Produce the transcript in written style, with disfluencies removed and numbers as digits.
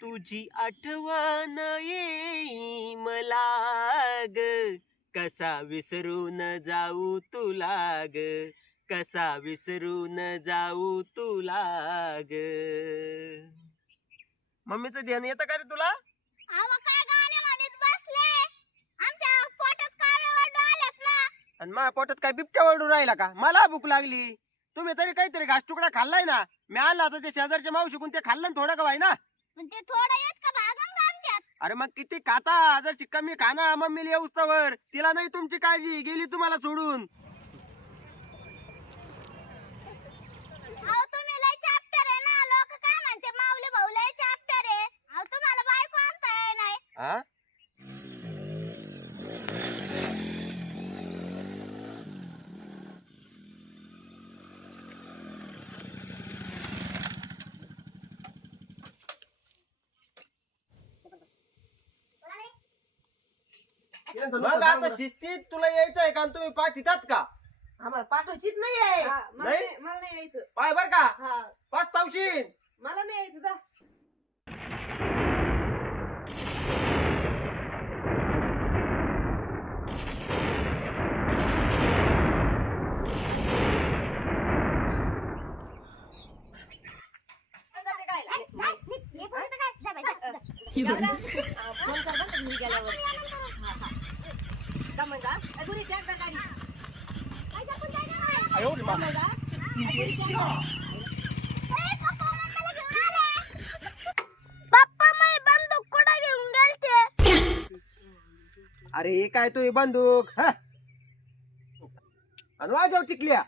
तुझी आठवण येई मला ग, कसा विसरून जाऊ तुला ग, कसा विसरून जाऊ तुला ग. मम्मीचं ध्यान येतं का रे तुला? अहो काय गाणे म्हणत बसले, आमच्या पोटात काळे वडू आलेत ना. आणि माझ्या पोटात काय बिबट्या ओरडू राहिला का? मला भूक लागली. तुम्ही तरी काहीतरी घास तुकडा खाल्लाय ना. मी आणला होता ते शेजारच्या मावशीकून, ते खाल्लं ना थोडं का बाई ना. पण ते थोडं येत का भागन का आमच्यात? अरे मग किती खाता, जर कमी खाना मम्मीला येऊस्तवर. तिला नाही तुमची काळजी, गेली तुम्हाला सोडून. अहो तुम्ही लय चॅप्टर आहे ना, लोक काय म्हणते माऊली भाऊ लय चॅप्टर आहे. अहो तुम्हाला बायको आणता येत नाही. हा मग आता शिस्तीत तुला यायचंय का? आणि तुम्ही पाठीतात का? आम्हाला पाठवायचीच नाही आहे. नाही? मला नाही यायचं. पाय बर का हा पस्तावशील. मला नाही यायचं जा. फोन कर बरं मी गेल्यावर. का म्हणता? गुरी ट्रॅक्टर गाडी. एवढी मा- पप्पा मी बंदूक कुठे घेऊन गेलते? अरे हे काय तू, हे बंदूक हा? आणि वाजव टिकल्या.